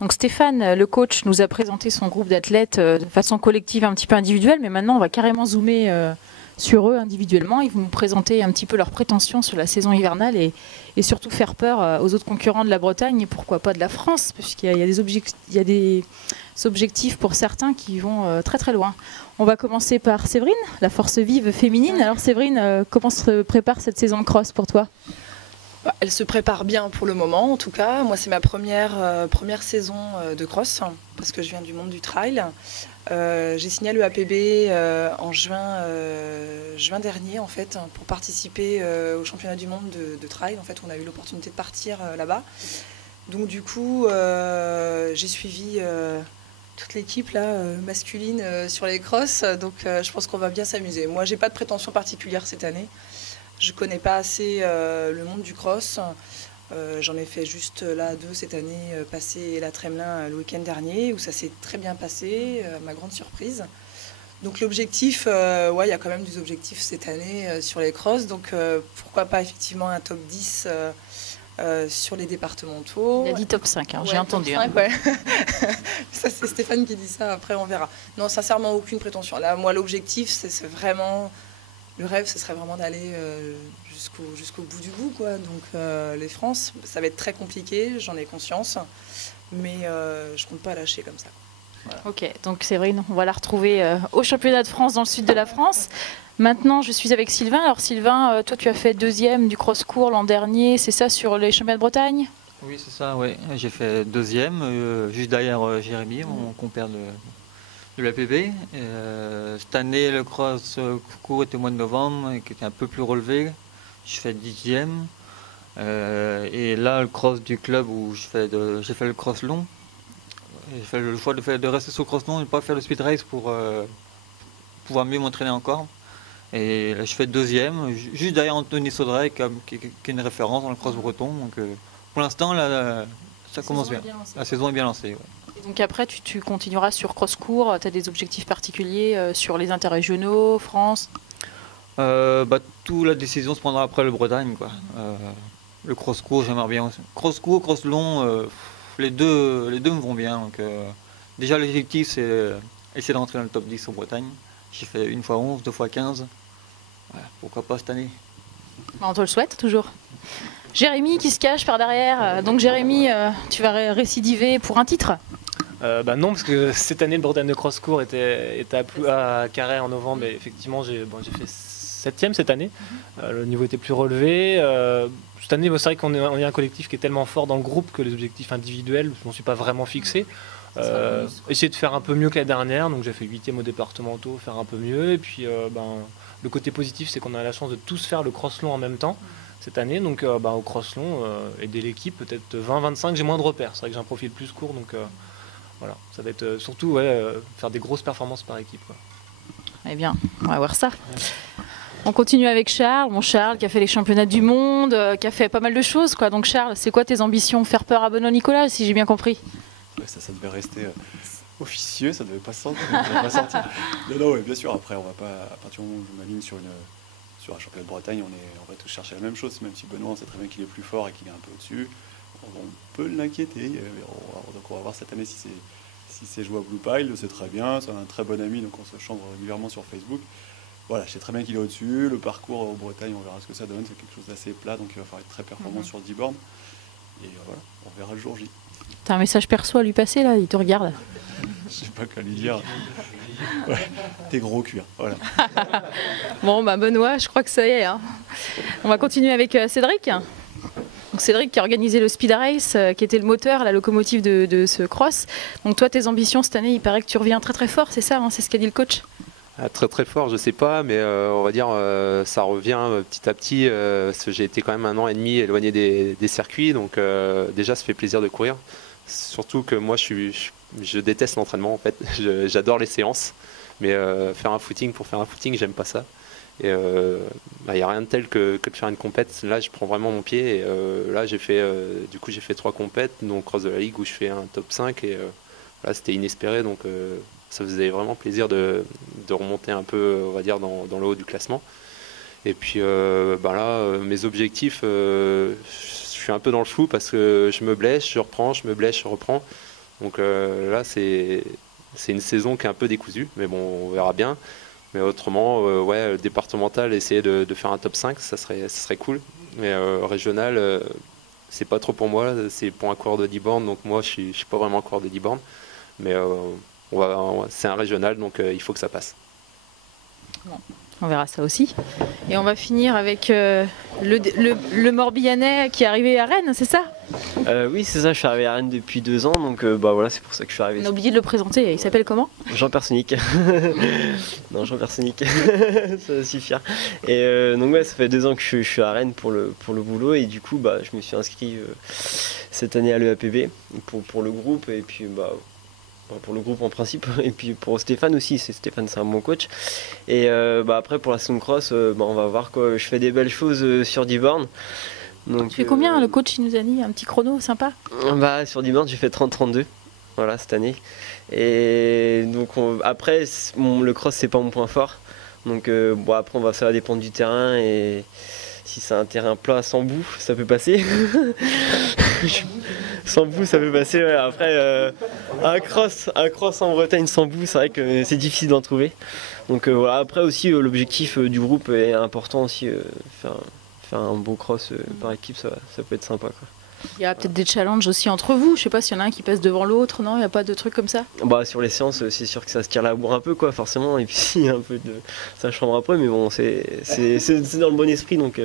Donc Stéphane, le coach, nous a présenté son groupe d'athlètes de façon collective, un petit peu individuelle, mais maintenant on va carrément zoomer sur eux individuellement. Ils vont nous présenter un petit peu leurs prétentions sur la saison hivernale et surtout faire peur aux autres concurrents de la Bretagne et pourquoi pas de la France, puisqu'il y a des objectifs pour certains qui vont très très loin. On va commencer par Séverine, la force vive féminine. Alors Séverine, comment se prépare cette saison de cross pour toi ? Elle se prépare bien pour le moment, en tout cas. Moi, c'est ma première saison de cross, parce que je viens du monde du trail. J'ai signé le APB en juin dernier, en fait, pour participer au championnat du monde de trail. En fait, on a eu l'opportunité de partir là-bas. Donc, du coup, j'ai suivi toute l'équipe là, masculine sur les crosses. Donc, je pense qu'on va bien s'amuser. Moi, j'ai pas de prétention particulière cette année. Je ne connais pas assez le monde du cross. J'en ai fait juste là 2 cette année, passer la Tremelin le week-end dernier, où ça s'est très bien passé, à ma grande surprise. Donc l'objectif, il y a quand même des objectifs cette année sur les crosses. Donc pourquoi pas effectivement un top 10 sur les départementaux. Il a dit top 5, j'ai entendu. Top 5, ouais. Ça, c'est Stéphane qui dit ça, après on verra. Non, sincèrement, aucune prétention. Là, moi, l'objectif, c'est vraiment... Le rêve, ce serait vraiment d'aller jusqu'au bout du bout, quoi. Donc les France, ça va être très compliqué, j'en ai conscience, mais je compte pas lâcher comme ça. Voilà. Ok, donc Séverine, on va la retrouver au championnat de France dans le sud de la France. Maintenant, je suis avec Sylvain. Alors Sylvain, toi tu as fait 2e du cross-court l'an dernier, c'est ça, sur les championnats de Bretagne ? Oui, c'est ça, oui. J'ai fait 2e, juste derrière Jérémy, mon compère de l'APB. Cette année, le cross court était au mois de novembre, qui était un peu plus relevé. Je fais 10e. Et là, le cross du club où j'ai fait le cross long. J'ai fait le choix de rester sur le cross long et de ne pas faire le speed race pour pouvoir mieux m'entraîner encore. Et là, je fais 2e, juste derrière Anthony Saudray, qui est une référence dans le cross breton. Donc, pour l'instant, là, ça commence bien. La saison est bien lancée. Ouais. Donc après, tu continueras sur cross-court, tu as des objectifs particuliers sur les interrégionaux, France ? Toute la décision se prendra après le Bretagne, quoi. Le cross-court, j'aimerais bien aussi. Cross-court, cross-long, les deux me vont bien. Donc, déjà, l'objectif, c'est essayer de rentrer dans le top 10 en Bretagne. J'ai fait 1 fois 11, 2 fois 15. Voilà, pourquoi pas cette année ? On te le souhaite, toujours. Jérémy qui se cache par derrière. Donc Jérémy, tu vas récidiver pour un titre ? Non, parce que cette année, le Bretagne de cross-court était à Carhaix en novembre. Et effectivement, j'ai fait 7e cette année. Le niveau était plus relevé. Cette année, c'est vrai qu'on est un collectif qui est tellement fort dans le groupe que les objectifs individuels, je ne m'en suis pas vraiment fixé. Essayer de faire un peu mieux que l'année dernière. Donc j'ai fait 8e au départementaux, faire un peu mieux. Et puis le côté positif, c'est qu'on a la chance de tous faire le cross-long en même temps cette année. Donc au cross-long, aider l'équipe, peut-être 20-25, j'ai moins de repères. C'est vrai que j'ai un profil plus court. Donc voilà, ça va être surtout faire des grosses performances par équipe, quoi. Eh bien, on va voir ça. On continue avec Charles. Bon, Charles qui a fait les championnats du monde, qui a fait pas mal de choses, quoi. Donc Charles, c'est quoi tes ambitions ? Faire peur à Benoît Nicolas, si j'ai bien compris ? Ouais, ça devait rester officieux, ça devait pas sortir. Non, ouais, bien sûr. Après, on va pas, à partir du moment où je m'aligne sur un championnat de Bretagne, on va tous chercher la même chose. Même si Benoît, on sait très bien qu'il est plus fort et qu'il est un peu au-dessus, on peut l'inquiéter. Donc on va voir cette année si c'est jouable ou pas. Il le sait très bien, c'est un très bon ami, donc on se chambre régulièrement sur Facebook. Voilà, je sais très bien qu'il est au-dessus. Le parcours en Bretagne, on verra ce que ça donne. C'est quelque chose d'assez plat, donc il va falloir être très performant sur 10 bornes. Et voilà, on verra le jour J. T'as un message perso à lui passer là, il te regarde. Je sais pas quoi lui dire. Ouais, t'es gros cuir, voilà. Bon, Benoît, je crois que ça y est. Hein. On va continuer avec Cédric. Donc Cédric qui a organisé le Speed Race, qui était le moteur, la locomotive de ce cross. Donc toi, tes ambitions cette année, il paraît que tu reviens très très fort, c'est ça, hein, c'est ce qu'a dit le coach ? Très très fort, je sais pas, mais on va dire ça revient petit à petit. Parce que j'ai été quand même 1 an et demi éloigné des circuits, donc déjà ça fait plaisir de courir. Surtout que moi je déteste l'entraînement en fait. J'adore les séances, mais faire un footing pour faire un footing, j'aime pas ça. Et y a rien de tel que de faire une compète. Là, je prends vraiment mon pied. Et là, j'ai fait 3 compètes, donc Cross de la Ligue où je fais un top 5 et là, c'était inespéré, donc ça faisait vraiment plaisir de remonter un peu, on va dire, dans le haut du classement. Et puis là, mes objectifs, je suis un peu dans le flou parce que je me blesse, je reprends, je me blesse, je reprends. Donc là, c'est une saison qui est un peu décousue, mais bon, on verra bien. Mais autrement, ouais, départemental, essayer de faire un top 5, ça serait cool. Mais régional, c'est pas trop pour moi, c'est pour un coureur de 10 bornes, donc moi je suis pas vraiment un coureur de 10 bornes. Mais c'est un régional, donc il faut que ça passe. Bon, on verra ça aussi. Et on va finir avec le Morbihanais qui est arrivé à Rennes, c'est ça? Oui, c'est ça, je suis arrivé à Rennes depuis 2 ans, donc bah voilà, c'est pour ça que je suis arrivé. On a oublié de le présenter, il s'appelle comment? Jean Personic. Non, Jean Personic, ça va suffire. Et donc ouais, ça fait 2 ans que je suis à Rennes pour le boulot, et du coup bah, je me suis inscrit cette année à l'EAPB pour le groupe, et puis bah, pour le groupe en principe, et puis pour Stéphane aussi, Stéphane c'est un bon coach. Et bah, après pour la saison cross, bah, on va voir quoi, je fais des belles choses sur 10 bornes. Donc, tu fais combien? Le coach il nous a dit un petit chrono sympa. Bah, sur 10 bornes j'ai fait 30-32 voilà, cette année. Et donc après le cross c'est pas mon point fort. Donc bon, après ça va dépendre du terrain, et si c'est un terrain plat sans boue ça peut passer. Sans boue ça peut passer, ouais. Après un cross en Bretagne sans boue, c'est vrai que c'est difficile d'en trouver. Donc voilà, après aussi l'objectif du groupe est important aussi, faire un beau cross par équipe, ça peut être sympa, quoi. Il y a peut-être des challenges aussi entre vous, je sais pas s'il y en a un qui passe devant l'autre, non? Il n'y a pas de trucs comme ça? Bah, sur les séances c'est sûr que ça se tire la bourre un peu, quoi, forcément, et puis il y a un peu de ça chambre après, mais bon c'est dans le bon esprit, donc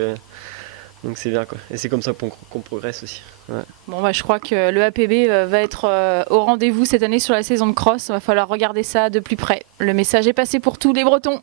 c'est bien, quoi. Et c'est comme ça qu'on progresse aussi. Ouais. Bon bah je crois que le APB va être au rendez-vous cette année sur la saison de cross, il va falloir regarder ça de plus près. Le message est passé pour tous les Bretons.